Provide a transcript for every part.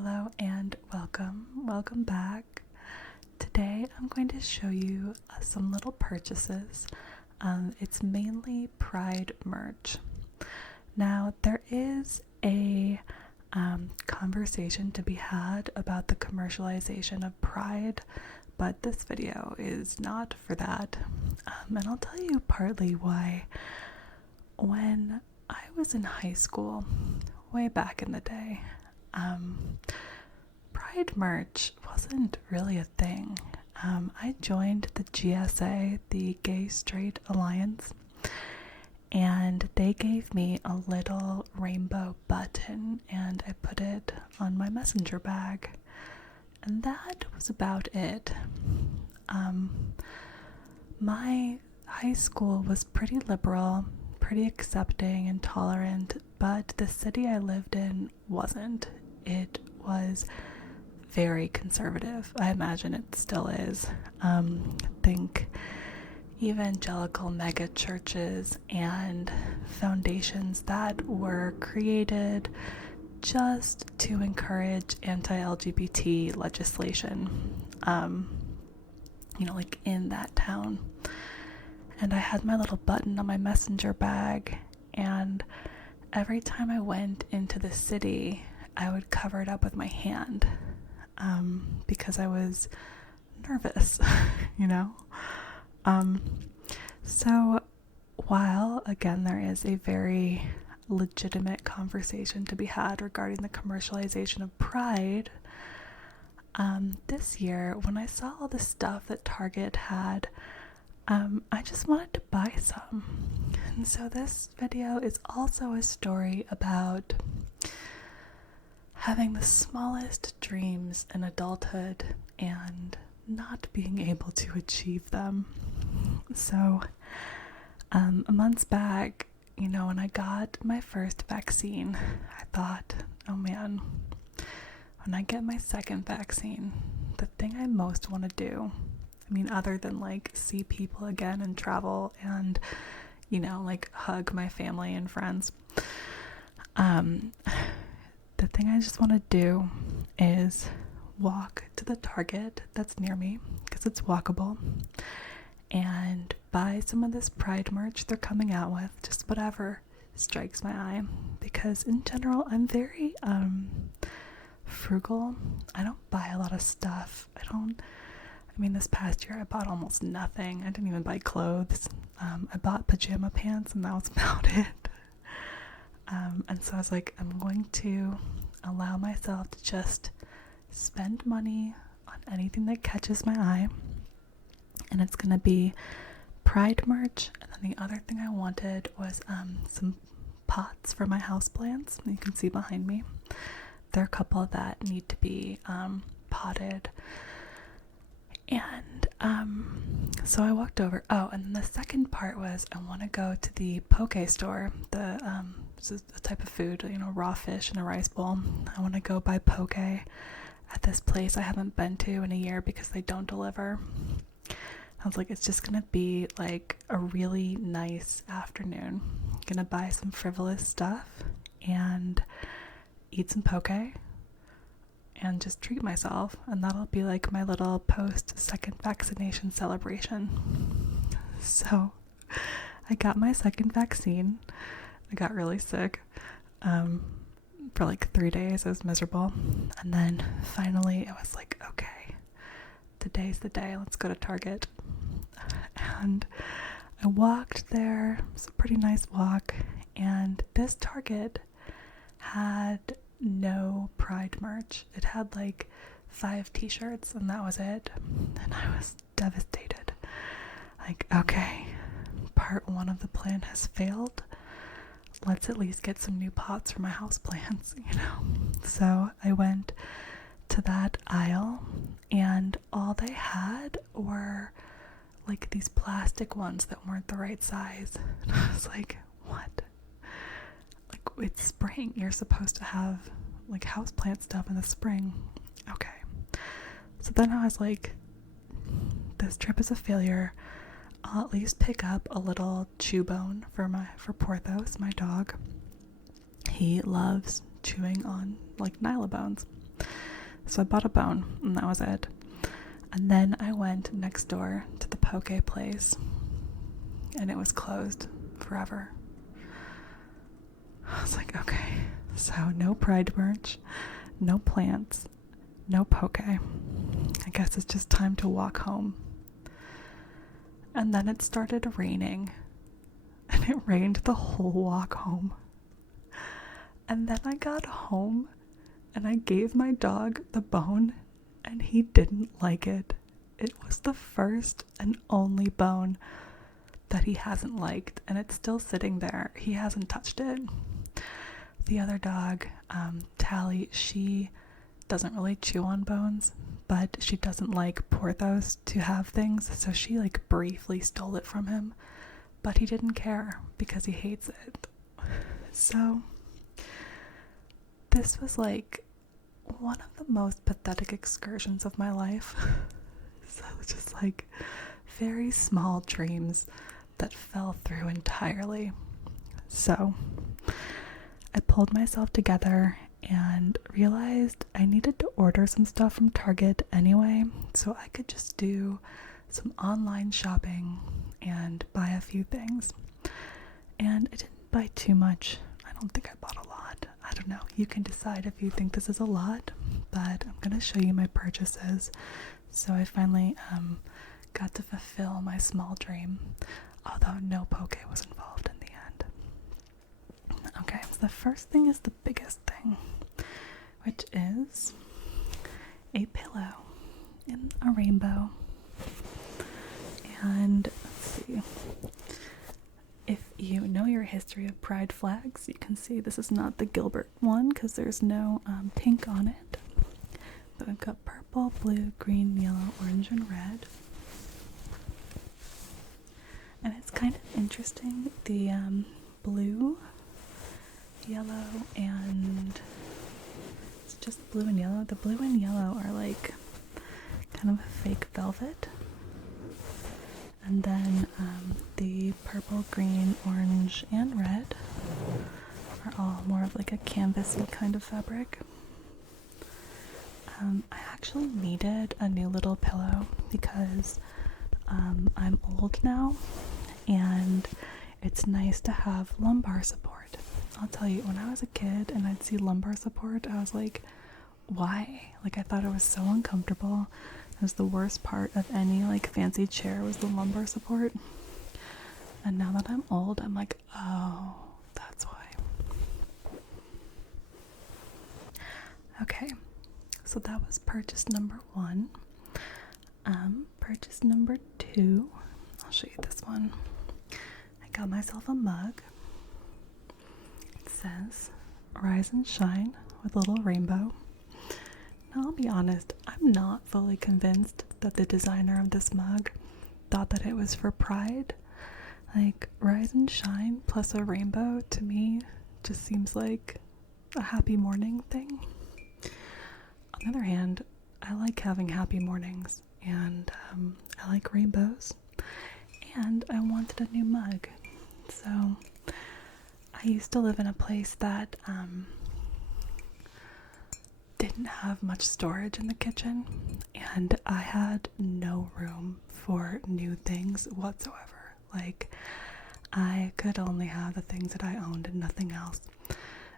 Hello and welcome back. Today I'm going to show you some little purchases. It's mainly Pride merch. Now there is a conversation to be had about the commercialization of Pride, but this video is not for that. And I'll tell you partly why. When I was in high school, way back in the day, Pride merch wasn't really a thing. I joined the GSA, the Gay Straight Alliance, and they gave me a little rainbow button and I put it on my messenger bag. And that was about it. My high school was pretty liberal, pretty accepting and tolerant, but the city I lived in wasn't. It was very conservative. I imagine it still is. Think evangelical mega churches and foundations that were created just to encourage anti-LGBT legislation, like in that town. And I had my little button on my messenger bag, and every time I went into the city, I would cover it up with my hand, because I was nervous, So while, again, there is a very legitimate conversation to be had regarding the commercialization of Pride, this year, when I saw all the stuff that Target had, I just wanted to buy some. And so this video is also a story about having the smallest dreams in adulthood and not being able to achieve them. So, months back, when I got my first vaccine, I thought, oh man, when I get my second vaccine, the thing I most want to do, other than see people again and travel and, hug my family and friends, the thing I just want to do is walk to the Target that's near me, because it's walkable, and buy some of this Pride merch they're coming out with, just whatever strikes my eye, because in general I'm very frugal. I don't buy a lot of stuff. This past year I bought almost nothing. I didn't even buy clothes. I bought pajama pants and that was about it. And so I was like, I'm going to allow myself to just spend money on anything that catches my eye. And it's going to be Pride merch. And then the other thing I wanted was some pots for my houseplants. You can see behind me. There are a couple that need to be potted. And so I walked over. Oh, and then the second part was I want to go to the poke store. This is a type of food, raw fish in a rice bowl. I want to go buy poke at this place I haven't been to in a year because they don't deliver. I was like, it's just gonna be like a really nice afternoon. I'm gonna buy some frivolous stuff and eat some poke and just treat myself, and that'll be like my little post-second vaccination celebration. So I got my second vaccine. I got really sick for 3 days. I was miserable, and then finally it was like, okay, today's the day, let's go to Target. And I walked there. It was a pretty nice walk, and this Target had no Pride merch. It had 5 t-shirts and that was it. And I was devastated. Okay, part 1 of the plan has failed. Let's at least get some new pots for my houseplants, So I went to that aisle, and all they had were these plastic ones that weren't the right size. And I was like, what? It's spring. You're supposed to have houseplant stuff in the spring. Okay. So then I was like, this trip is a failure. I'll at least pick up a little chew bone for Porthos, my dog. He loves chewing on Nyla bones. So I bought a bone, and that was it. And then I went next door to the poke place, and it was closed forever. I was like, okay, so no Pride merch, no plants, no poke. I guess it's just time to walk home. And then it started raining, and it rained the whole walk home. And then I got home, and I gave my dog the bone, and he didn't like it. It was the first and only bone that he hasn't liked, and it's still sitting there. He hasn't touched it. The other dog, Tally, she doesn't really chew on bones, but she doesn't like Porthos to have things, so she like briefly stole it from him, but he didn't care because he hates it. So this was like one of the most pathetic excursions of my life. So just like very small dreams that fell through entirely. So I pulled myself together and realized I needed to order some stuff from Target anyway, so I could just do some online shopping and buy a few things. And I didn't buy too much. I don't think I bought a lot. I don't know. You can decide if you think this is a lot, but I'm going to show you my purchases. So I finally got to fulfill my small dream, although no poke was involved in the end. Okay, so the first thing is the biggest thing, which is a pillow in a rainbow. And let's see. If you know your history of pride flags, you can see this is not the Gilbert one because there's no pink on it. But we've got purple, blue, green, yellow, orange, and red. And it's kind of interesting. The blue, yellow, and it's just blue and yellow. The blue and yellow are like kind of fake velvet. And then the purple, green, orange, and red are all more of like a canvasy kind of fabric. I actually needed a new little pillow because I'm old now and it's nice to have lumbar support. I'll tell you, when I was a kid and I'd see lumbar support, I was like, why? Like, I thought it was so uncomfortable. It was the worst part of any like fancy chair was the lumbar support. And now that I'm old, I'm like, oh, that's why. Okay, so that was purchase number 1. Purchase number 2, I'll show you this one. I got myself a mug. It says, "Rise and shine" with a little rainbow. Now, I'll be honest, I'm not fully convinced that the designer of this mug thought that it was for pride. Like, rise and shine plus a rainbow to me just seems like a happy morning thing. On the other hand, I like having happy mornings, and I like rainbows, and I wanted a new mug. So I used to live in a place that didn't have much storage in the kitchen, and I had no room for new things whatsoever. Like, I could only have the things that I owned and nothing else.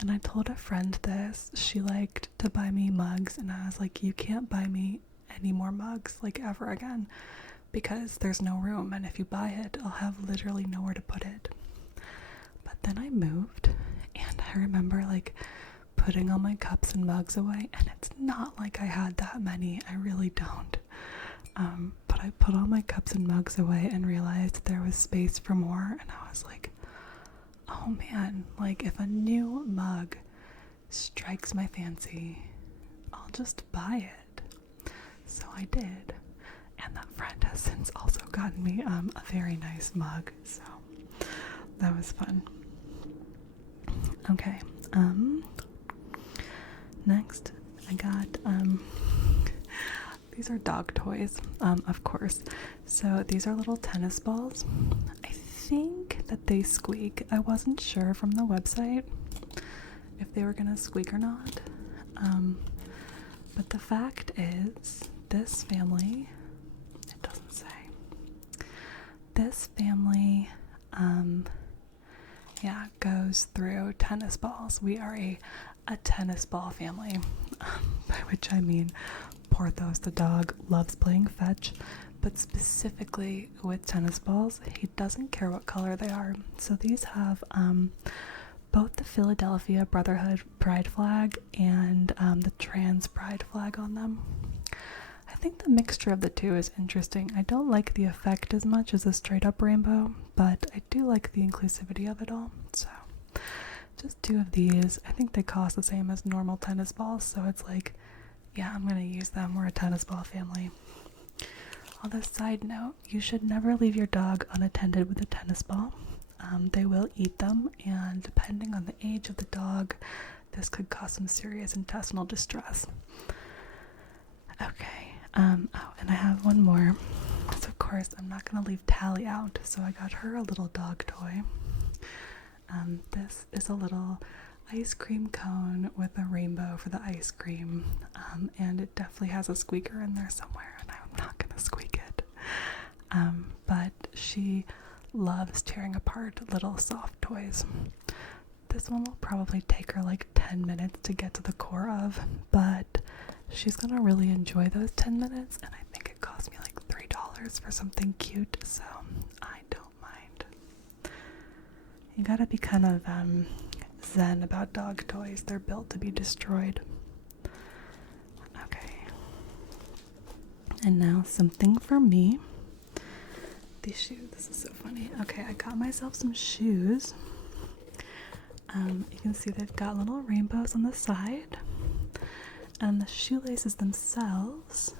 And I told a friend this. She liked to buy me mugs, and I was like, you can't buy me any more mugs, like, ever again, because there's no room, and if you buy it, I'll have literally nowhere to put it. But then I moved, and I remember, like, putting all my cups and mugs away, and it's not like I had that many. I really don't. But I put all my cups and mugs away and realized there was space for more, and I was like, oh man, like, if a new mug strikes my fancy, I'll just buy it. So I did, and that friend has since also gotten me a very nice mug, so that was fun. Okay, next I got these are dog toys, of course. So these are little tennis balls. I think that they squeak. I wasn't sure from the website if they were gonna squeak or not, But the fact is, this family, it doesn't say, this family, goes through tennis balls. We are a tennis ball family, by which I mean Porthos the dog loves playing fetch, but specifically with tennis balls, he doesn't care what color they are. So these have both the Philadelphia Brotherhood pride flag and the trans pride flag on them. I think the mixture of the two is interesting. I don't like the effect as much as a straight up rainbow, but I do like the inclusivity of it all. So just 2 of these. I think they cost the same as normal tennis balls, so it's like, yeah, I'm gonna use them. We're a tennis ball family. On a side note, you should never leave your dog unattended with a tennis ball. They will eat them, and depending on the age of the dog, this could cause some serious intestinal distress. Okay. And I have one more. So of course I'm not gonna leave Tally out, so I got her a little dog toy. This is a little ice cream cone with a rainbow for the ice cream, and it definitely has a squeaker in there somewhere, and I'm not gonna squeak it. But she loves tearing apart little soft toys. This one will probably take her like 10 minutes to get to the core of, but she's gonna really enjoy those 10 minutes, and I think it cost me like $3 for something cute, so I don't mind. You gotta be kind of zen about dog toys. They're built to be destroyed. Okay. And now something for me. These shoes, this is so funny. Okay, I got myself some shoes. You can see they've got little rainbows on the side, and the shoelaces themselves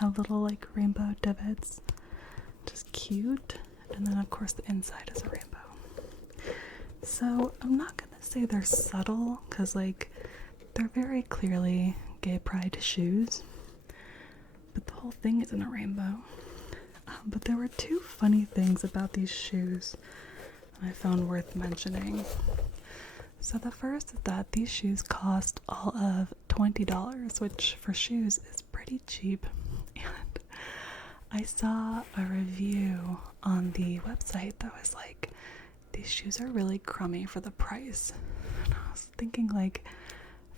have little like rainbow divots. Just cute. And then of course the inside is a rainbow. So I'm not gonna say they're subtle, because like they're very clearly gay pride shoes, but the whole thing isn't a rainbow. But there were 2 funny things about these shoes I found worth mentioning. So the first is that these shoes cost all of $20, which for shoes is pretty cheap. And I saw a review on the website that was like, these shoes are really crummy for the price. And I was thinking, like,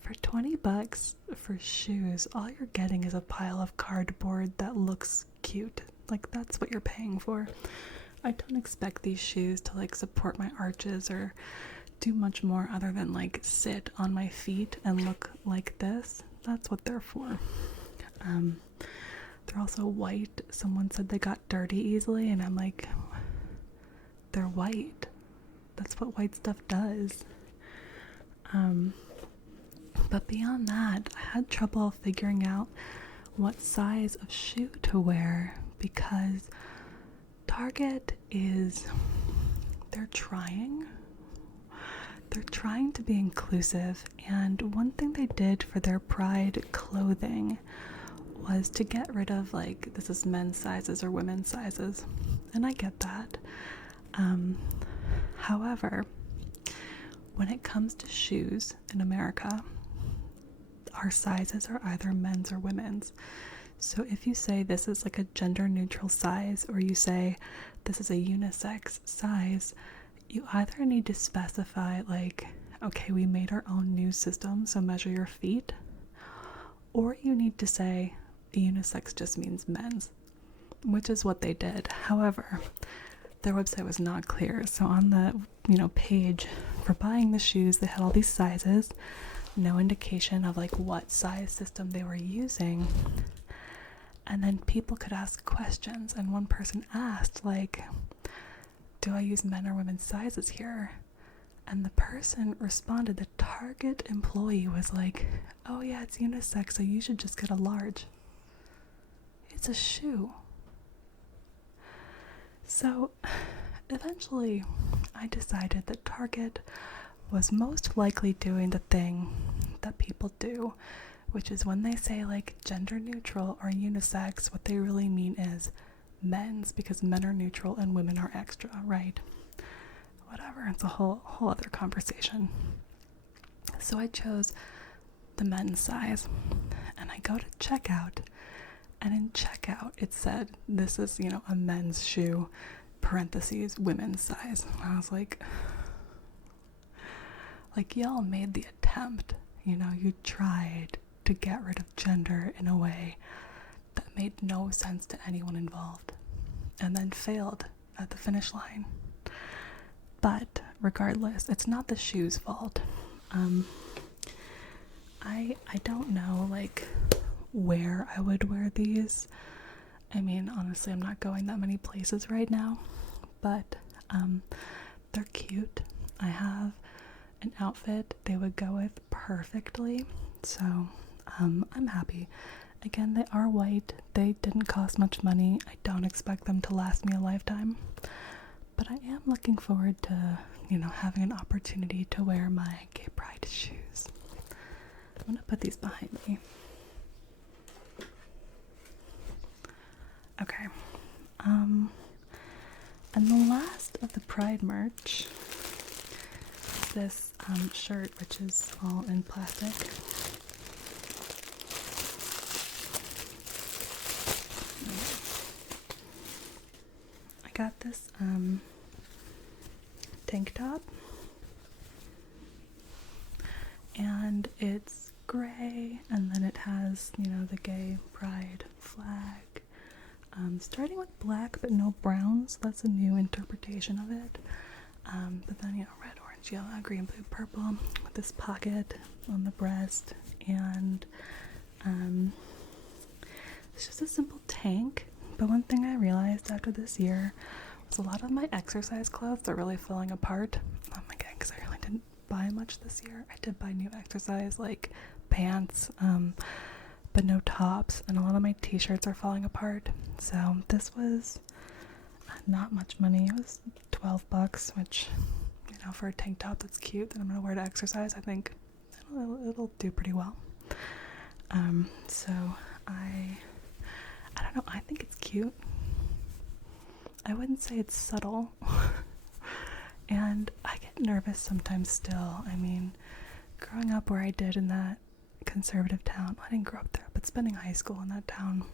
for $20 for shoes, all you're getting is a pile of cardboard that looks cute. Like, that's what you're paying for. I don't expect these shoes to like support my arches or do much more other than like sit on my feet and look like this. That's what they're for. They're also white. Someone said they got dirty easily, and I'm like, they're white. That's what white stuff does. But beyond that, I had trouble figuring out what size of shoe to wear, because Target they're trying to be inclusive, and one thing they did for their pride clothing was to get rid of like, this is men's sizes or women's sizes, and I get that. However, when it comes to shoes in America, our sizes are either men's or women's. So if you say this is like a gender neutral size, or you say this is a unisex size, you either need to specify like, okay, we made our own new system, so measure your feet, or you need to say unisex just means men's, which is what they did. However, their website was not clear. So on the page for buying the shoes, they had all these sizes, no indication of like what size system they were using. And then people could ask questions, and one person asked like, do I use men or women's sizes here? And the person responded, the Target employee was like, oh yeah, it's unisex, so you should just get a large. It's a shoe. So eventually I decided that Target was most likely doing the thing that people do, which is when they say like gender neutral or unisex, what they really mean is men's, because men are neutral and women are extra, right? Whatever, it's a whole other conversation. So I chose the men's size, And I go to checkout, and in checkout it said, this is, you know, a men's shoe, parentheses, women's size. And I was like, y'all made the attempt, you know, you tried to get rid of gender in a way that made no sense to anyone involved, and then failed at the finish line. But regardless, it's not the shoe's fault. I don't know, like, where I would wear these. I mean, honestly, I'm not going that many places right now, but they're cute. I have an outfit they would go with perfectly, so I'm happy. Again, they are white. They didn't cost much money. I don't expect them to last me a lifetime, but I am looking forward to, you know, having an opportunity to wear my gay pride shoes. I'm gonna put these behind me. Okay. And the last of the pride merch is this shirt, which is all in plastic. I got this tank top, and it's gray, and then it has, you know, the gay pride flag, starting with black but no browns. That's a new interpretation of it. But then, you know, red, orange, yellow, green, blue, purple, with this pocket on the breast, and it's just a simple tank. But one thing I realized after this year was a lot of my exercise clothes are really falling apart. Again, because I really didn't buy much this year. I did buy new exercise, like pants, but no tops, and a lot of my t-shirts are falling apart. So this was not much money. It was $12, which, you know, for a tank top that's cute that I'm gonna wear to exercise, I think it'll do pretty well. So I don't know, I think it's cute. I wouldn't say it's subtle. And I get nervous sometimes still. I mean, growing up where I did in that conservative town, I didn't grow up there, but spending high school in that town,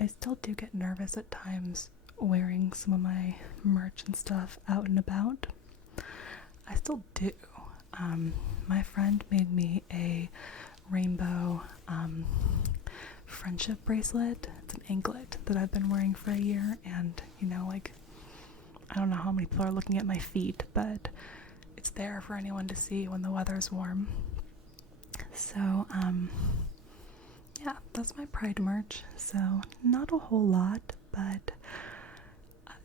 I still do get nervous at times wearing some of my merch and stuff out and about. I still do. My friend made me a rainbow friendship bracelet. It's an anklet that I've been wearing for a year, and, you know, like, I don't know how many people are looking at my feet, but it's there for anyone to see when the weather's warm. So, yeah, that's my pride merch. So, not a whole lot, but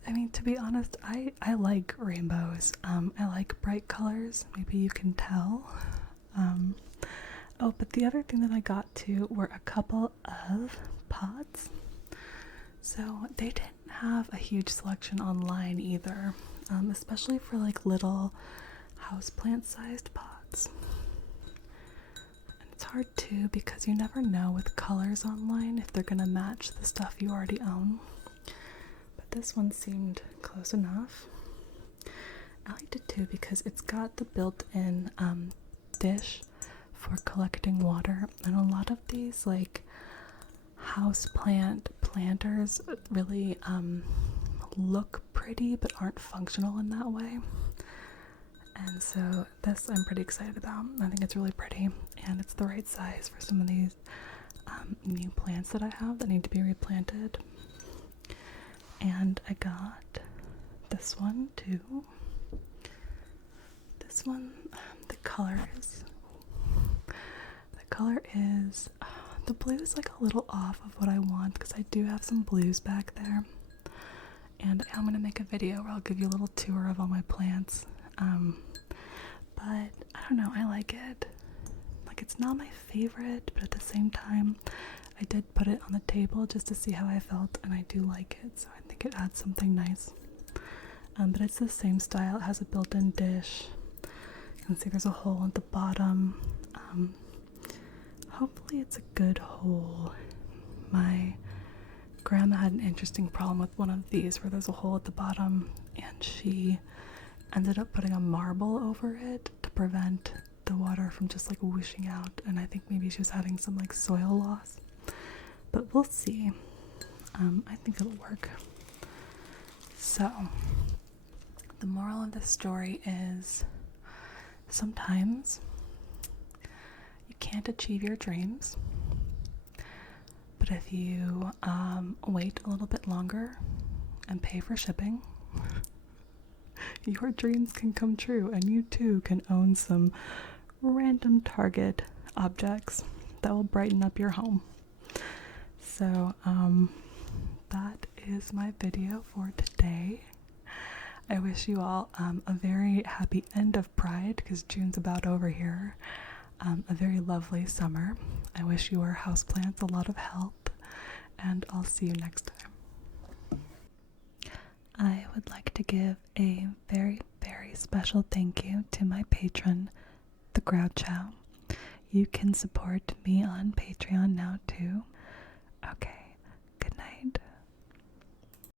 I mean, to be honest, I like rainbows. I like bright colors. Maybe you can tell. Oh, but the other thing that I got too were a couple of pots. So they didn't have a huge selection online either, especially for like little houseplant sized pots. And it's hard too because you never know with colors online if they're gonna match the stuff you already own. But this one seemed close enough. I liked it too because it's got the built-in dish for collecting water, and a lot of these like houseplant planters really look pretty but aren't functional in that way. And so this I'm pretty excited about. I think it's really pretty, and it's the right size for some of these new plants that I have that need to be replanted. And I got this one too. This one, the color is the blue is like a little off of what I want because I do have some blues back there, and I'm gonna make a video where I'll give you a little tour of all my plants. But I don't know, I like it. Like, it's not my favorite, but at the same time I did put it on the table just to see how I felt, and I do like it, so I think it adds something nice. But it's the same style. It has a built-in dish. You can see there's a hole at the bottom. Hopefully it's a good hole. My grandma had an interesting problem with one of these where there's a hole at the bottom, and she ended up putting a marble over it to prevent the water from just like whooshing out, and I think maybe she was having some like soil loss, but we'll see. I think it'll work. So the moral of the story is sometimes you can't achieve your dreams, but if you wait a little bit longer and pay for shipping, your dreams can come true, and you too can own some random Target objects that will brighten up your home. So that is my video for today. I wish you all a very happy end of Pride, because June's about over here. A very lovely summer. I wish your houseplants a lot of health, and I'll see you next time. I would like to give a very, very special thank you to my patron, the Grouchow. You can support me on Patreon now too.